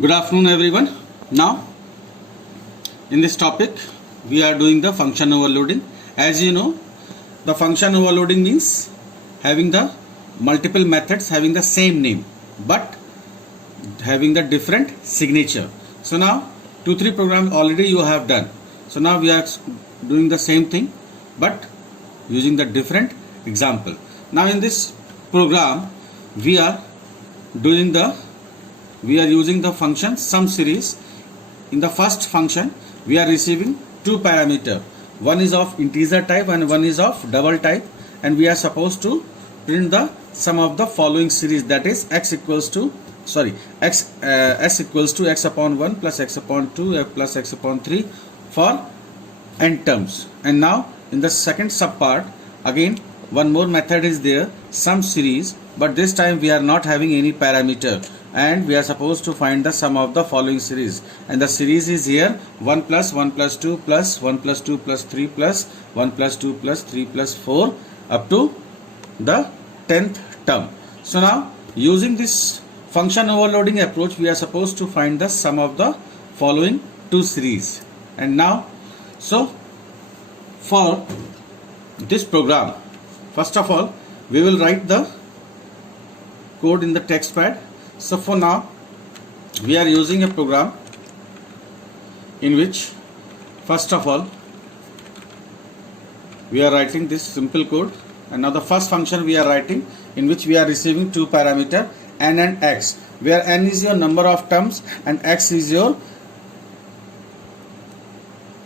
Good afternoon, everyone. Now, in this topic, we are doing the function overloading. As you know, the function overloading means having the multiple methods having the same name but having the different signature. So now, 2-3 programs already you have done. So now we are doing the same thing but using the different example. Now in this program, we are using the function sum series. In the first function, we are receiving two parameters. One is of integer type and one is of double type, and we are supposed to print the sum of the following series, that is s equals to x upon 1 plus x upon 2 plus x upon 3 for n terms. And now in the second sub part, again one more method is there, sum series, but this time we are not having any parameter and we are supposed to find the sum of the following series, and the series is here 1 plus 1 plus 2 plus 1 plus 2 plus 3 plus 1 plus 2 plus 3 plus 4 up to the 10th term. So now using this function overloading approach, we are supposed to find the sum of the following two series. And now, so for this program, first of all we will write the code in the text pad. So for now we are using a program in which first of all we are writing this simple code, and now the first function we are writing in which we are receiving two parameters n and x, where n is your number of terms and x is your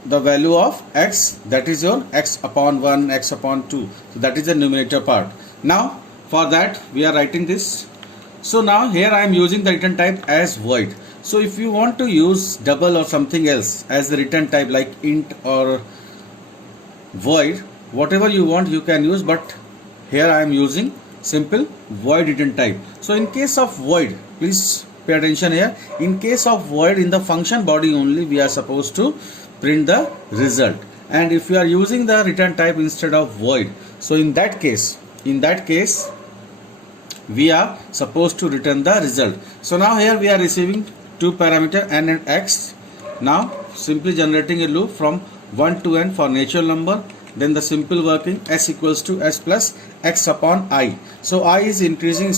the value of x, that is your x upon 1, x upon 2. So that is the numerator part. Now for that we are writing this. So now here I am using the return type as void. So if you want to use double or something else as the return type like int or void, whatever you want you can use, but here I am using simple void return type. So in case of void, please pay attention here, in case of void, in the function body only we are supposed to print the result, and if you are using the return type instead of void, so in that case we are supposed to return the result. So now here we are receiving two parameters n and x. Now simply generating a loop from 1 to n for natural number, then the simple working s equals to s plus x upon I. So I is increasing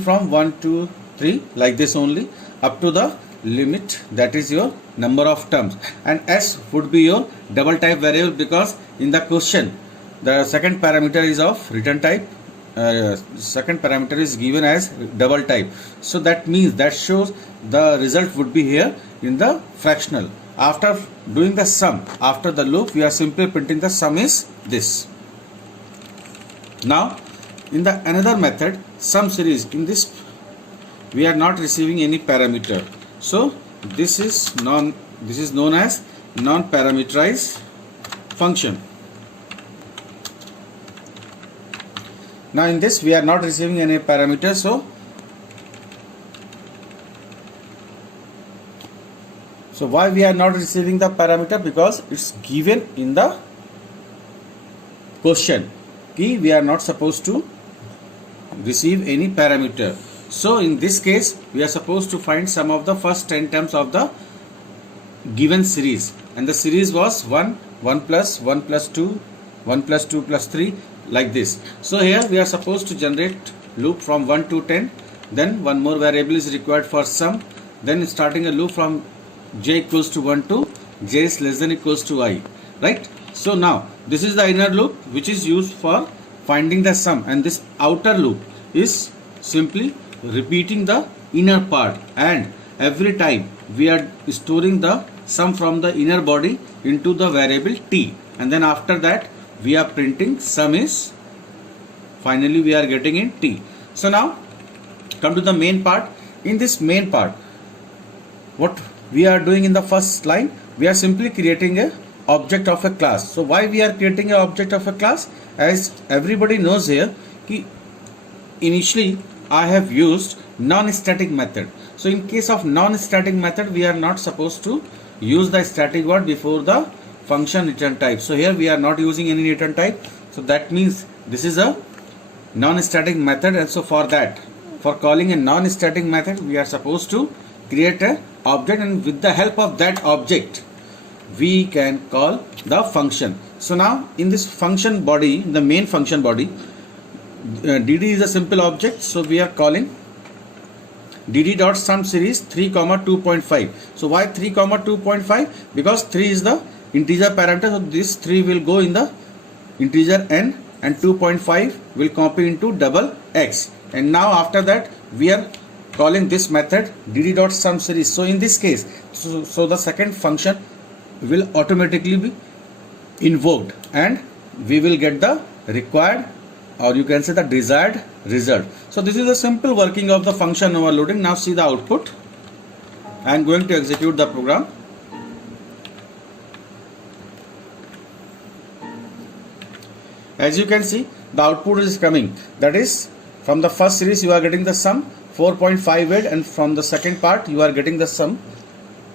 from 1 to 3 like this only up to the limit, that is your number of terms, and s would be your double type variable because in the question the second parameter is of return type, second parameter is given as double type. So that means, that shows the result would be here in the fractional. After doing the sum, after the loop, we are simply printing the sum is this. Now in the another method, sum series, in this we are not receiving any parameter, so this is known as non-parameterized function. Now in this we are not receiving any parameter, so why we are not receiving the parameter? Because it's given in the question कि we are not supposed to receive any parameter. So in this case we are supposed to find sum of the first 10 terms of the given series, and the series was 1 plus 1 plus 2 1 plus 2 plus 3 like this. So here we are supposed to generate loop from 1 to 10, then one more variable is required for sum, then starting a loop from j equals to 1 to j is less than equals to I, right? So now this is the inner loop which is used for finding the sum, and this outer loop is simply repeating the inner part, and every time we are storing the sum from the inner body into the variable t, and then after that we are printing sum is, finally we are getting in t. So now come to the main part. In this main part, what we are doing in the first line, we are simply creating a object of a class. So why we are creating an object of a class? As everybody knows here कि initially I have used non-static method. So in case of non-static method, we are not supposed to use the static word before the function return type. So here we are not using any return type, so that means this is a non-static method, and so for that, for calling a non-static method, we are supposed to create a object, and with the help of that object we can call the function. So now in this function body, the main function body, dd is a simple object, so we are calling dd dot sum series 3 comma 2.5. So why 3 comma 2.5? Because 3 is the integer parameter, so this 3 will go in the integer n and 2.5 will copy into double x. And now after that we are calling this method dd dot sum series. So in this case, so the second function will automatically be invoked and we will get the required, or you can say the desired result. So this is a simple working of the function overloading. Now see the output. I am going to execute the program. As you can see, the output is coming. That is, from the first series you are getting the sum 4.58, and from the second part you are getting the sum,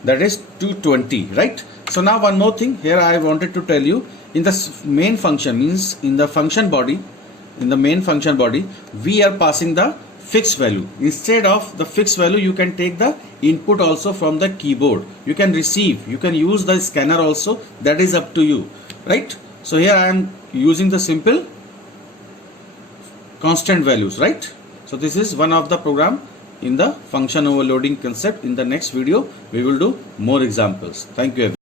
that is 220, right? So now one more thing here I wanted to tell you. In the main function, means in the function body, in the main function body we are passing the fixed value. Instead of the fixed value, you can take the input also from the keyboard. You can receive, you can use the scanner also, that is up to you, right? So here I am using the simple constant values, right? So this is one of the program in the function overloading concept. In the next video we will do more examples. Thank you everyone.